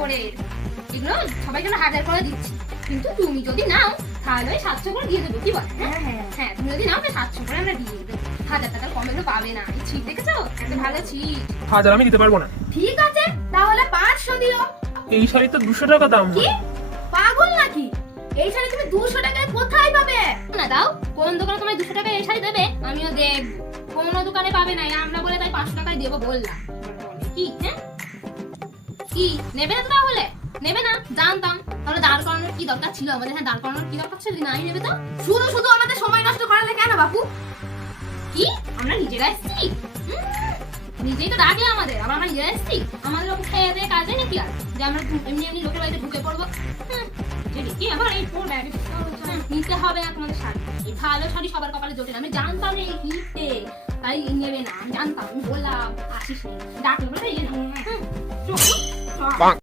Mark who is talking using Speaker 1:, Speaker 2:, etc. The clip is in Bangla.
Speaker 1: করে। এগুলো সবাই জন্য হাজার করে দিচ্ছি। কিন্তু তুমি যদি নাও তাহলে ওই সাতশো করে দিয়ে দেবো কি বল?
Speaker 2: হ্যাঁ? হ্যাঁ
Speaker 1: হ্যাঁ। তুমি যদি নাও সাতশো করে আমরা দিয়ে দেবো। হাজার টাকার কম এগুলো পাবে না। এই ছিট দেখেছ? একটা ভালো ছিট।
Speaker 3: হাজার আমি দিতে পারব না।
Speaker 2: ঠিক আছে তাহলে পাঁচশো দিও।
Speaker 3: এই শাড়ি তো দুশো টাকা দাম।
Speaker 2: কি? পাগল নাকি? এই শাড়ি তুমি দুশো টাকায় কোথায় পাবে?
Speaker 1: না দাও। কোন দোকানে তোমায় দুশো টাকায় এই শাড়ি দেবে আমিও দেব। কোনো দোকানে পাবে না। আমরা বলে তাই পাঁচশো টাকায় দেবো বললাম। কি? হ্যাঁ? কি? নেবে না তাহলে? নেবে না? জানতাম তাহলে দাঁড় করানোর কি দরকার ছিল? আমাদের হ্যাঁ দাঁড় করানোর কি দরকার ছিল? নাই, নেবে তো?
Speaker 2: শুধু শুধু আমাদের সময় নষ্ট করালে কেন বাপু?
Speaker 1: কি? আমরা নিজেরা এসছি? নিজেই তো ডাকে আমাদের, আবার আমরা নিজেরা আমাদের ওপর খেয়ে দিয়ে কাজে নাকি আর? যে আমরা এমনি এমনি লোকের বাড়িতে ঢুকে পড়ব। এই নিতে হবে তোমাদের শাড়ি। ভালো শাড়ি সবার কপালে জোটে আমি জানতাম এই হিটে তাই নেবে না। আমি জানতাম, আমি বললাম, আসিস ডাকলে বলে এই নাও। হুম, চল, চল।